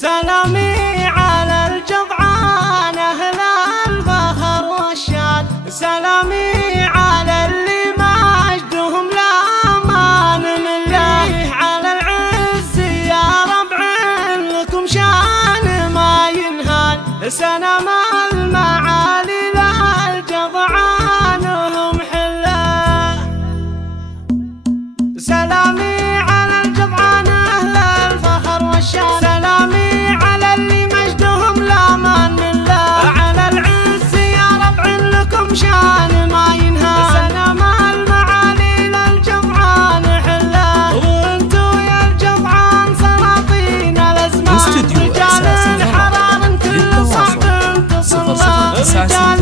سلامي على الجضعان أهل الفخر والشان، سلامي على اللي مجدهم لا من الله، على العز يا ربع لكم شان ما ينهان، سلام المعالي للجضعان هم حله. سلامي على الجضعان أهل الفخر والشان، سلامي على اللي مجدهم لا من الله، على العز يا ربع لكم شان ما ينهان، سلام المعالي للجضعان حله. وانتو يا الجضعان سلاطين الأزمان، رجال الحرار كل صعب تصله، رجال